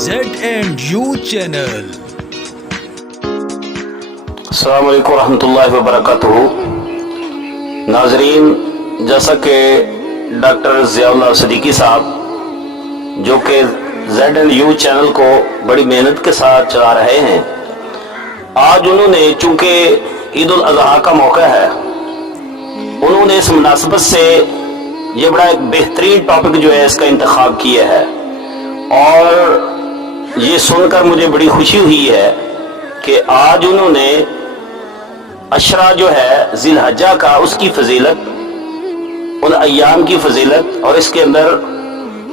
Z&U channel. अस्सलाम वालेकुम रहमतुल्लाहि व बरकातुहू। नाजरीन, जैसा कि डॉक्टर ज़ियाउल्लाह सिद्दीकी साहब जो कि Z&U चैनल को बड़ी मेहनत के साथ चला रहे हैं, आज उन्होंने चूंकि ईद उल अज़हा का मौका है, उन्होंने इस मुनासबत से ये बड़ा एक बेहतरीन टॉपिक जो है इसका इंतखाब किया है। और ये सुनकर मुझे बड़ी खुशी हुई है कि आज उन्होंने अशरा जो है ज़िलहज्जा का, उसकी फजीलत, उन अय्याम की फजीलत और इसके अंदर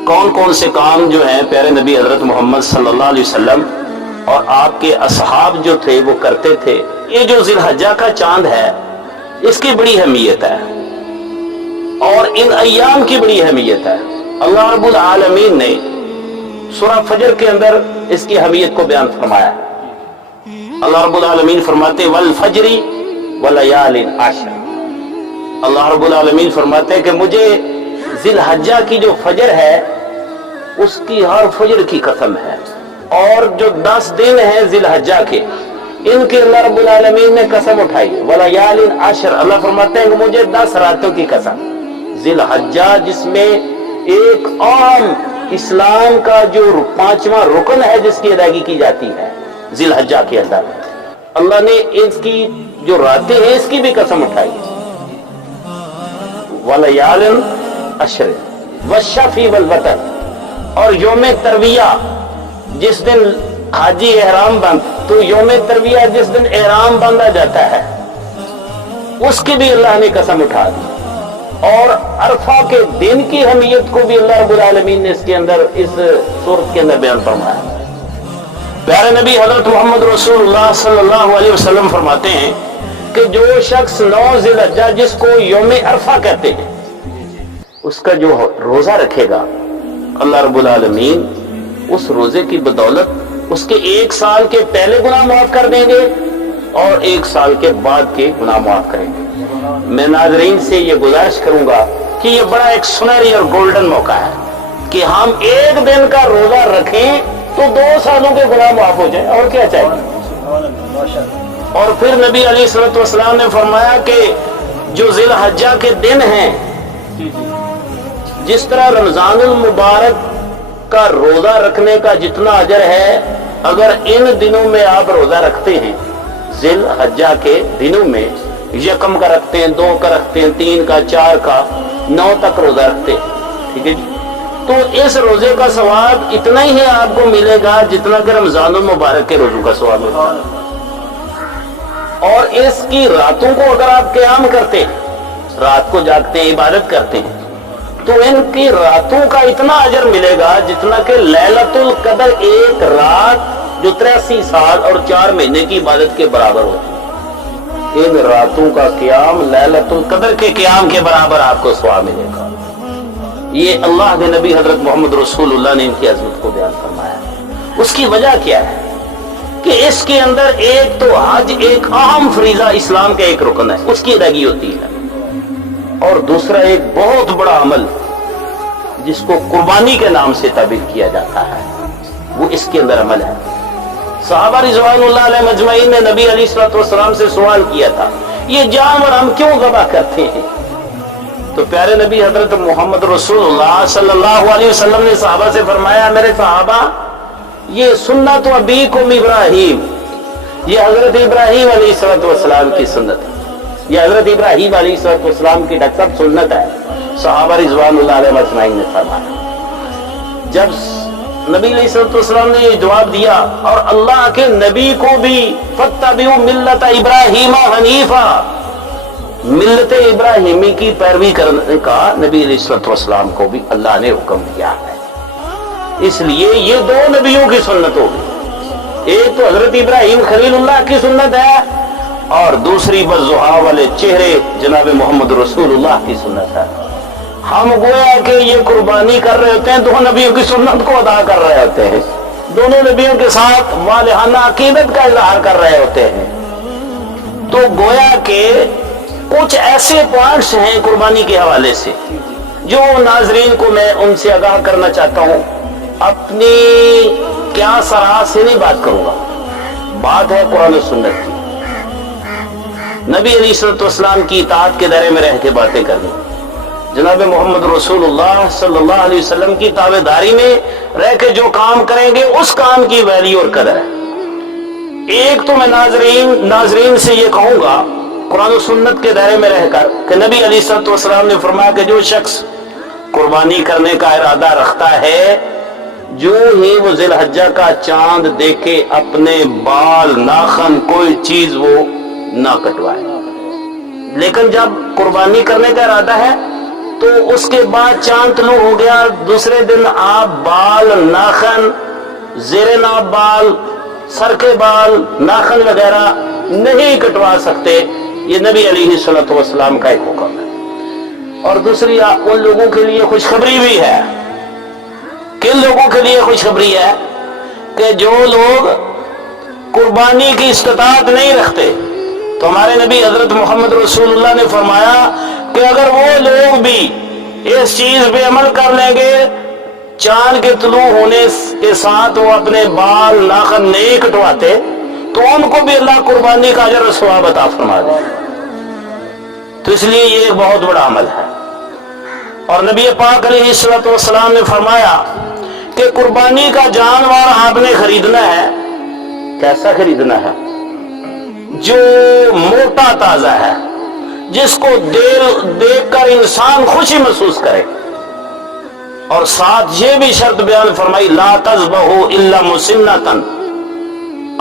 कौन कौन से काम जो हैं प्यारे नबी हज़रत मोहम्मद सल्लल्लाहु अलैहि वसल्लम और आपके असहाब जो थे वो करते थे। ये जो ज़िलहज्जा का चांद है इसकी बड़ी अहमियत है और इन अय्याम की बड़ी अहमियत है। अल्लाह रब्बुल आलमीन ने सूरह फजर के अंदर इसकी अहमियत को बयान फरमाया है। अल्लाह रब्बुल आलमीन फरमाते वल फजरी वलयालिन आशर। अल्लाह रब्बुल आलमीन फरमाते हैं कि मुझे ज़िलहज्जा की जो फजर है उसकी हर फजर की कसम है, और जो 10 दिन हैं ज़िलहज्जा के, इनके अल्लाह रब्बुल आलमीन ने कसम उठाई। वलयालिन आशर, अल्लाह फरमाते हैं कि मुझे 10 रातों की कसम। ज़िलहज्जा जिसमें एक आम इस्लाम का जो 5वां रुकन है जिसकी अदायगी की जाती है, ज़िलहज्जा के अंदर अल्लाह ने इसकी जो रातें हैं इसकी भी कसम उठाई। वलयालिन अशर वशफी वल वतर, और यौम तरविया जिस दिन हाजी एहराम बंद, तो यौम तरविया जिस दिन एहराम बांधा जाता है उसकी भी अल्लाह ने कसम उठा दी। और अरफा के दिन की अहमियत को भी अल्लाह रब्बुल आलमीन ने इसके अंदर, इस सूरत के अंदर बयान फरमाया। प्यारे नबी हज़रत मोहम्मद रसूलुल्लाह सल्लल्लाहु अलैहि वसल्लम फरमाते हैं कि जो शख्स 9 ज़िलहज्जा जिसको यौम अरफा कहते हैं उसका जो रोजा रखेगा, अल्लाह रब्बुल आलमीन उस रोजे की बदौलत उसके 1 साल के पहले गुनाह माफ कर देंगे और 1 साल के बाद के गुनाह माफ करेंगे। मैं नाज़रीन से ये गुजारिश करूंगा कि ये बड़ा एक सुनहरी और गोल्डन मौका है कि हम एक दिन का रोजा रखें तो 2 सालों के गुनाह माफ हो जाए, और क्या चाहिए। और फिर नबी अलैहिस्सलातु वस्सलाम ने फरमाया कि जो ज़िलहज्जा के दिन हैं, जिस तरह रमजानुल मुबारक का रोजा रखने का जितना अजर है, अगर इन दिनों में आप रोजा रखते हैं, ज़िलहज्जा के दिनों में, यकम का रखते हैं, 2 का रखते हैं, 3 का, 4 का, 9 तक रोजा रखते हैं, ठीक है जी, तो इस रोजे का सवाब इतना ही आपको मिलेगा जितना कि रमजानुल मुबारक के रोजों का सवाब मिलता है। और इसकी रातों को अगर आप क़याम करते हैं, रात को जागते हैं, इबादत करते हैं, तो इनकी रातों का इतना अजर मिलेगा जितना कि लैलतुल कदर, एक रात जो 83 साल और 4 महीने की इबादत के बराबर होती है। इन रातों का क़याम लैलतुल कदर के क़याम के बराबर आपको सवाब मिलेगा। ये अल्लाह के नबी हजरत मोहम्मद रसूलुल्लाह ने इनकी अज़मत को बयान फरमाया। उसकी वजह क्या है कि इसके अंदर एक तो हज, एक अहम फरीज़ा, इस्लाम का एक रुकन है, उसकी अदायगी होती है, और दूसरा एक बहुत बड़ा अमल जिसको कुर्बानी के नाम से ताबीर किया जाता है, वो इसके अंदर अमल है। सहाबा रिज़वानुल्लाह अलैहिम अजमईन ने नबी अलैहिस्सलातु वस्सलाम से सवाल किया था, ये जानवर हम क्यों ज़बह करते हैं? तो प्यारे नबी हजरत मोहम्मद रसूलुल्लाह सल्लल्लाहु अलैहि वसल्लम ने सहाबा से फरमाया, मेरे सहाबा, ये सुन्नत अबीकुम इब्राहीम, ये हजरत इब्राहीम अलैहिस्सलातु वस्सलाम की सुन्नत है, ये हजरत इब्राहीम अलैहिस्सलातु वस्सलाम की डकसब सुन्नत है। सहाबा रिज़वानुल्लाह अलैहिम अजमईन ने फरमाया। जब नबी अलैहिस्सलातु वस्सलाम ने ये जवाब दिया, और अल्लाह के नबी को भी फत्तबिउ मिल्लत इब्राहीम हनीफा, मिल्लत इब्राहिमी की पैरवी करने का नबी अलैहिस्सलातु वस्सलाम को भी अल्लाह ने हुक्म दिया है। इसलिए ये 2 नबियों की सुन्नत होगी, एक तो हजरत इब्राहीम खलीलुल्लाह की सुन्नत है और दूसरी बज़ुहा वाले चेहरे जनाब मोहम्मद रसूलुल्लाह की सुन्नत है। हम गोया कि ये कुर्बानी कर रहे होते हैं, 2 नबियों की सुन्नत को अदा कर रहे होते हैं, दोनों नबियों के साथ वालिहाना अकीदत का इज़हार कर रहे होते हैं। तो गोया के कुछ ऐसे पॉइंट्स हैं कुर्बानी के हवाले से जो नाजरीन को मैं उनसे आगाह करना चाहता हूँ। अपनी क्या सराह से नहीं बात करूंगा, बात है कुरान और सुन्नत की। नबी अलैहिस्सलाम की इताअत के दायरे में रह के बातें करनी, जनाब मोहम्मद रसूलुल्लाह सल्लल्लाहु अलैहि वसल्लम की ताबेदारी में रह के जो काम करेंगे उस काम की वैल्यू और कदर है। एक तो मैं नाजरीन से ये कहूंगा कुरान और सुन्नत के दायरे में रहकर कि नबी अलैहिस्सलाम ने फरमाया कि जो शख्स कुर्बानी करने का इरादा रखता है, जो ही वो जिलहज्जा का चांद देखे अपने बाल नाखन कोई चीज वो ना कटवाए। लेकिन जब कुर्बानी करने का इरादा है तो उसके बाद चांद तुलू हो गया, दूसरे दिन आप बाल नाखन, जेरे नाब बाल, सर के बाल, नाखन वगैरह नहीं कटवा सकते। ये नबी अलैहिस्सलाम का एक हुक्म है। और दूसरी उन लोगों के लिए खुशखबरी भी है। किन लोगों के लिए खुशखबरी है? कि जो लोग कुर्बानी की इस्तिताअत नहीं रखते। तो हमारे नबी हजरत मोहम्मद रसूलुल्लाह ने फरमाया कि अगर वो लोग भी इस चीज पे अमल कर लेंगे, चांद के तुलू होने के साथ वो अपने बाल नाखन नहीं कटवाते, तो उनको भी अल्लाह कुर्बानी का अजर और सवाब अता फरमा दे। तो इसलिए ये एक बहुत बड़ा अमल है। और नबी पाक अलैहिस्सलाम ने फरमाया कि कुर्बानी का जानवर आपने खरीदना है। कैसा खरीदना है? जो मोटा ताजा है, जिसको देखकर इंसान खुशी महसूस करे। और साथ ये भी शर्त बयान फरमाई, ला तज़बहू इल्ला मुसिन्नतन।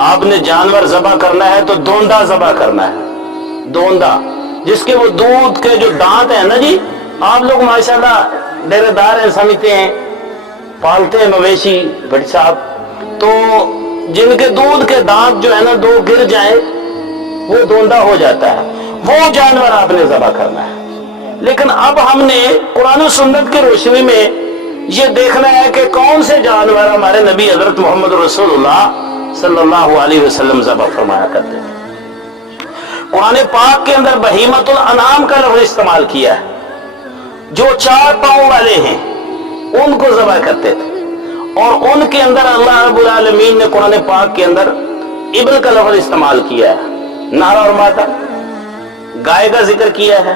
आपने जानवर ज़बह करना है तो दोंदा ज़बह करना है। दोंदा जिसके वो दूध के जो दांत है ना जी, आप लोग माशाल्लाह डेरेदार हैं, समझते हैं, पालते हैं मवेशी भाई साहब, तो जिनके दूध के दांत जो है ना दो गिर जाए वो दोंदा हो जाता है, वो जानवर आपने ज़बह करना है। लेकिन अब हमने कुरान और सुन्नत की रोशनी में ये देखना है कि कौन से जानवर हमारे नबी हजरत मोहम्मद रसूलुल्लाह सल्लल्लाहु अलैहि वसल्लम ज़बह फरमाया करते थे। कुरान पाक के अंदर बहीमतुल अनाम का लफ्ज़ इस्तेमाल किया है। जो चार पांव वाले हैं उनको ज़बह करते थे। और उनके अंदर अल्लाह रब्बुल आलमीन ने कुरान पाक के अंदर इब्न का लफ्ज़ इस्तेमाल किया है। नारा और माता, गाय का जिक्र किया है,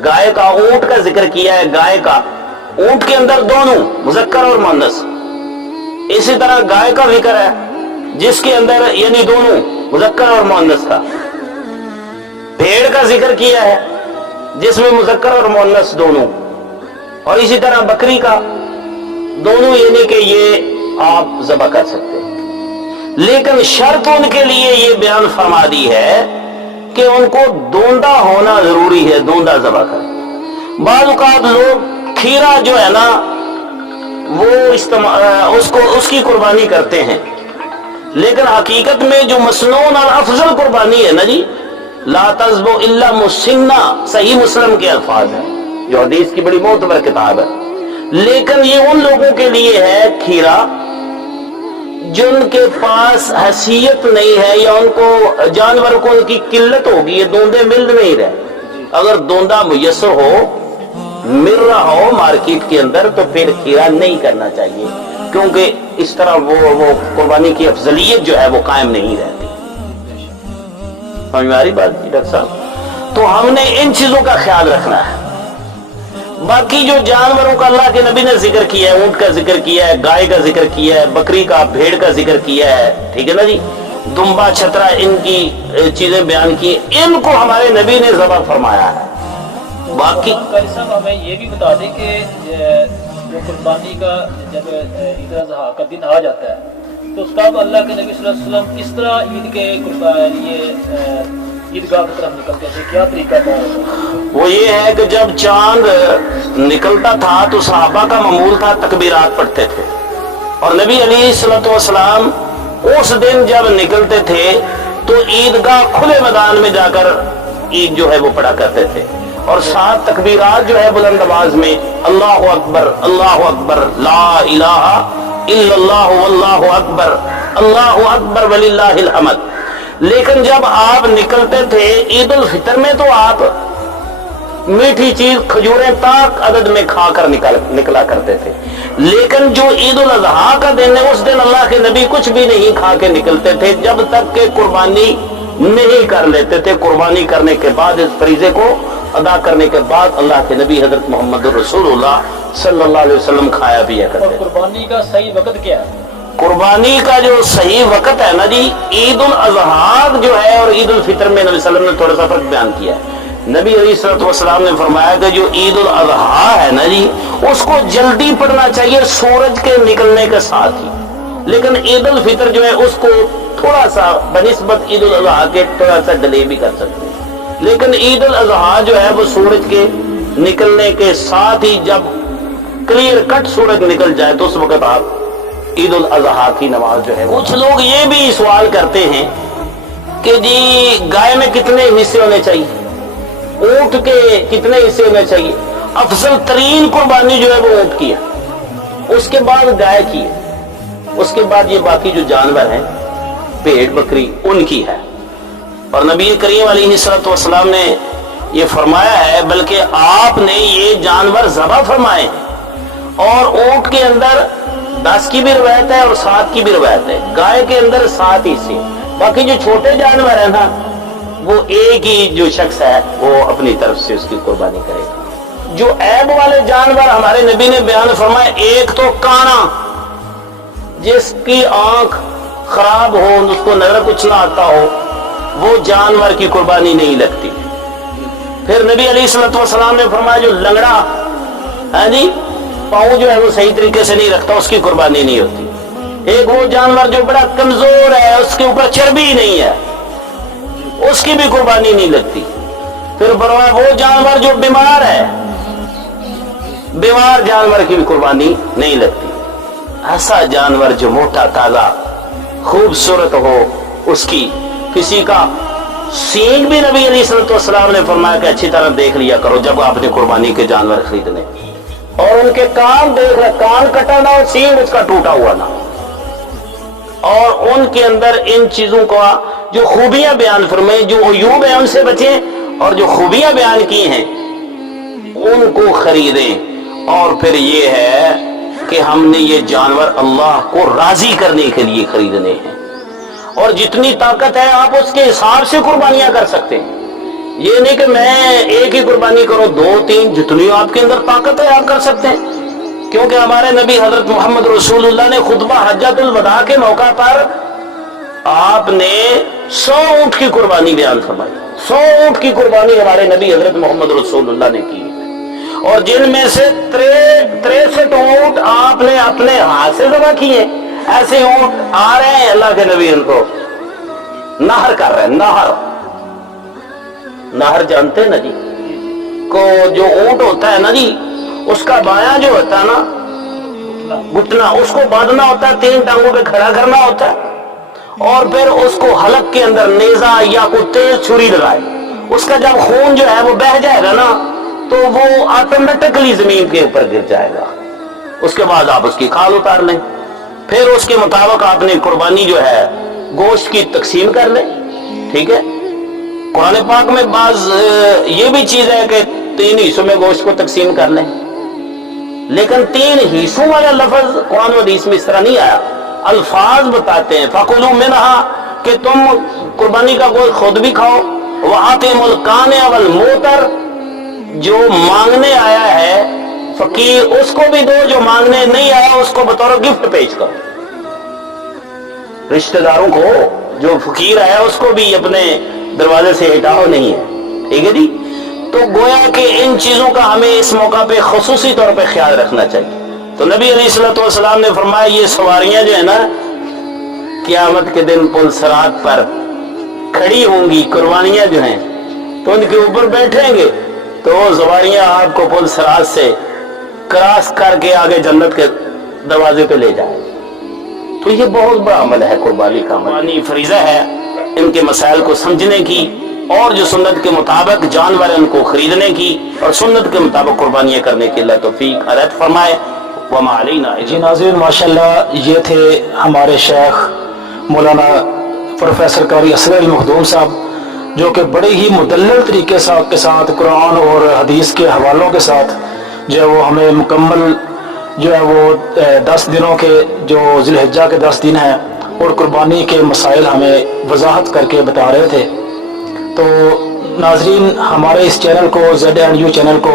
गाय का, ऊंट का जिक्र किया है, गाय का, ऊंट के अंदर दोनों मुज़क्कर और मुअन्नस। इसी तरह गाय का जिक्र है जिसके अंदर यानी दोनों मुज़क्कर और मुअन्नस था। भेड़ का जिक्र किया है जिसमें मुज़क्कर और मुअन्नस दोनों। और इसी तरह बकरी का, दोनों यानी कि ये आप ज़बह कर सकते हैं। लेकिन शर्त उनके लिए ये बयान फरमा दी है कि उनको दोंदा होना जरूरी है, दोंदा ज़बह करें। बाज़ औक़ात लोग खीरा जो है ना वो उसकी कुर्बानी करते हैं, लेकिन हकीकत में जो मसनून और अफजल कुर्बानी है ना जी, ला तज़बो इल्ला मुसिन्ना, सही मुस्लिम के अल्फाज हैं, जो हदीस की बड़ी मोतबर किताब है। लेकिन ये उन लोगों के लिए है खीरा जिनके पास हैसियत नहीं है, या उनको जानवर को उनकी किल्लत होगी, ये दोंदे मिल नहीं रहे। अगर दोंदा मुयस्सर हो, मिल रहा हो मार्केट के अंदर, तो फिर खीरा नहीं करना चाहिए, क्योंकि इस तरह वो कुर्बानी की अफजलियत जो है वो कायम नहीं रहती। समझ में आ रही बात डॉक्टर साहब? तो हमने इन चीजों का ख्याल रखना है। बाकी जो जानवरों का अल्लाह के नबी ने जिक्र किया है, ऊंट का जिक्र किया है, गाय का जिक्र किया है, बकरी का, भेड़ का जिक्र किया है, ठीक है ना जी, दुम्बा, छतरा, इनकी चीजें बयान की, इनको हमारे नबी ने ज़बह फरमाया है। बाकी हमें ये भी बता दें कि जो कुर्बानी का जब ईद अज़हा का दिन आ जाता है तो उसका अल्लाह के नबी सल्लल्लाहु अलैहि वसल्लम किस तरह ईद के लिए ईदगाह की तरफ निकलते थे, क्या तरीका था? वो ये है कि जब चांद निकलता था तो सहाबा का मामूल था तकबीरात पढ़ते थे। और नबी अलैहिस्सलाम उस दिन जब निकलते थे तो ईदगाह खुले मैदान में जाकर ईद जो है वो पढ़ा करते थे। और सात तकबीरात जो है बुलंद आवाज में, अल्लाहु अकबर, ला इलाहा इल्लल्लाह वल्लाहु अकबर वलिल्लाहिल हम्द। लेकिन जब आप निकलते थे ईद उल फितर में तो आप मीठी चीज खजूरें तक अदद में खाकर निकला करते थे। लेकिन जो ईद उल अजहा का दिन है, उस दिन अल्लाह के नबी कुछ भी नहीं खा के निकलते थे जब तक के कुर्बानी नहीं कर लेते थे। कुर्बानी करने के बाद, इस फरीजे को अदा करने के बाद, अल्लाह के नबी हजरत मोहम्मद रसूलुल्लाह सल्लल्लाहु अलैहि वसल्लम खाया पिया करते थे। कुर्बानी का सही वक्त क्या है? कुर्बानी का जो सही वक्त है ना जी, ईद उल अजहा जो है और ईद उल फितर में नबी सल्लल्लाहु अलैहि वसल्लम ने थोड़ा सा फर्क बयान किया है। नबी अलैहिस्सलाम ने फरमाया कि जो ईद उल अजहा है ना जी, उसको जल्दी पढ़ना चाहिए सूरज के निकलने के साथ ही। लेकिन ईद उल फितर जो है उसको थोड़ा सा बनिस्बत ईद उल अजहा के थोड़ा सा डिले भी कर सकते हैं। लेकिन ईद उल अजहा जो है वो सूरज के निकलने के साथ ही, जब क्लियर कट सूरज निकल जाए तो उस वक्त आप ईद उल अजहा की नमाज जो है। कुछ लोग ये भी सवाल करते हैं कि जी गाय में कितने हिस्से होने चाहिए, ऊंट के कितने हिस्से होने चाहिए। अफजल तरीन कुर्बानी जो है वो ऊंट की है, उसके बाद गाय की है, उसके बाद ये बाकी जो जानवर हैं भेड़ बकरी उनकी है। और नबी करीम अलैहिस्सलाम ने ये फरमाया है, बल्कि आपने ये जानवर ज़बह फरमाए। और ऊंट के अंदर 10 की भी रवायत है और 7 की भी रवायत है। गाय के अंदर 7 हिस्से, बाकी जो छोटे जानवर है ना, वो एक ही जो शख्स है वो अपनी तरफ से उसकी कुर्बानी करेगा। जो ऐब वाले जानवर हमारे नबी ने बयान फरमाया, एक तो काना, जिसकी आंख खराब हो, उसको नजर कुछ ना आता हो, वो जानवर की कुर्बानी नहीं लगती। फिर नबी अलैहिस्सलाम ने फरमाया जो लंगड़ा है जी, पाँव जो है वो सही तरीके से नहीं रखता, उसकी कुर्बानी नहीं होती। एक वो जानवर जो बड़ा कमजोर है, उसके ऊपर चर्बी नहीं है, उसकी भी कुर्बानी नहीं लगती। फिर वो जानवर जो बीमार है, बीमार जानवर की भी कुर्बानी नहीं लगती। ऐसा जानवर जो मोटा ताजा खूबसूरत हो, उसकी किसी का सींग भी नबी अलैहिस्सलाम ने फरमाया कि अच्छी तरह देख लिया करो जब आपने कुर्बानी के जानवर खरीदने, और उनके कान देख रहे, कान कटा ना हो, सींग उसका टूटा हुआ ना। और उनके अंदर इन चीजों का जो खूबियां बयान फरमाई, जो अयूब है उनसे बचें, और जो खूबियां बयान की हैं उनको खरीदें। और फिर ये है कि हमने ये जानवर अल्लाह को राजी करने के लिए खरीदने हैं, और जितनी ताकत है आप उसके हिसाब से कुर्बानियां कर सकते हैं। ये नहीं कि मैं एक ही कुर्बानी करो, 2 3, जितनी आपके अंदर ताकत है आप कर सकते हैं। क्योंकि हमारे नबी हजरत मोहम्मद रसूलुल्लाह ने खुतबा हज्जतुल वदा के मौका पर आपने 100 ऊंट की कुर्बानी बयान फरमाई। 100 ऊंट की कुर्बानी हमारे नबी हजरत मोहम्मद रसूलुल्लाह ने की, और जिनमें से 63 ऊंट आपने अपने हाथ से ज़बह किए। ऐसे ऊंट आ रहे हैं, अल्लाह के नबी उनको नहर कर रहे हैं। नहर जानते हैं ना जी, को जो ऊंट होता है ना जी, उसका बायां जो होता है ना घुटना, उसको बांधना होता है, 3 टांगों पे खड़ा करना होता है, और फिर उसको हलक के अंदर नेजा या कोई तेज छुरी लगाए। उसका जब खून जो है वो बह जाएगा ना, तो वो ऑटोमेटिकली जमीन के ऊपर गिर जाएगा। उसके बाद आप उसकी खाल उतार लें, फिर उसके मुताबिक आपने कुर्बानी जो है गोश्त की तकसीम कर लें। ठीक है, कुरान पाक में बाज ये भी चीज है कि 3 हिस्सों में गोश्त को तकसीम कर लें, लेकिन 3 हिस्सों वाला लफ्ज कुरान और हदीस में इस तरह नहीं आया। अल्फाज बताते हैं, फकुलू मिनहा, कि तुम कुर्बानी का गोश्त खुद भी खाओ, वआतिमुल काने वल मोतर, जो मांगने आया है फकीर उसको भी दो, जो मांगने नहीं आया उसको बतौर गिफ्ट पेश करो। रिश्तेदारों को, जो फकीर है उसको भी अपने दरवाजे से हटाओ नहीं है। ठीक है जी। तो गोया कि इन चीजों का हमें इस मौका पे खुसूसी तौर पे ख्याल रखना चाहिए। तो नबी अलैहिस्सलाम ने फरमाया ये सवारियां जो है ना, क़यामत के दिन पुल सिरात पर खड़ी होंगी, कुर्बानियां जो हैं, तो उनके ऊपर बैठेंगे, तो वो सवारियां आपको पुल सिरात से क्रॉस करके आगे जन्नत के दरवाजे पे ले जाए। तो ये बहुत बड़ा अमल है कुर्बानी का। कुर्बानी फरीजा है, इनके मसाइल को समझने की, और जो सुन्नत के मुताबिक जानवर है उनको खरीदने की, और सुन्नत के मुताबिक कुर्बानियां करने के लिए तौफीक अता फरमाए। वमा अलैना। जी नाज़रीन, माशाल्लाह ये थे हमारे शेख मौलाना प्रोफेसर कारी असगर मखदूम साहब, جو کہ بڑے ہی مدلل طریقے کے ساتھ قرآن اور حدیث کے حوالوں کے ساتھ جو ہے وہ ہمیں مکمل جو ہے وہ 10 دنوں کے جو ذی الحجہ کے 10 دن ہیں اور قربانی کے مسائل ہمیں وضاحت کر کے بتا رہے تھے. تو ناظرین ہمارے اس چینل کو ZNU چینل کو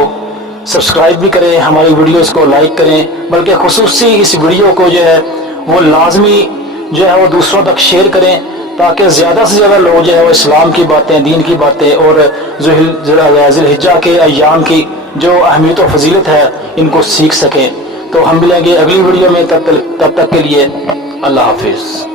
سبسکرائب بھی کریں, ہماری ویڈیوز کو لائک کریں, بلکہ خصوصی اس ویڈیو کو جو ہے وہ لازمی جو ہے وہ دوسروں تک شیئر کریں تاکہ زیادہ سے زیادہ لوگ جو ہے وہ اسلام کی باتیں, دین کی باتیں اور ذی الحجہ کے ایام کی جو اہمیت و فضیلت ہے ان کو سیکھ سکیں. تو ہم ملیں گے اگلی ویڈیو میں, تب تک کے لیے اللہ حافظ.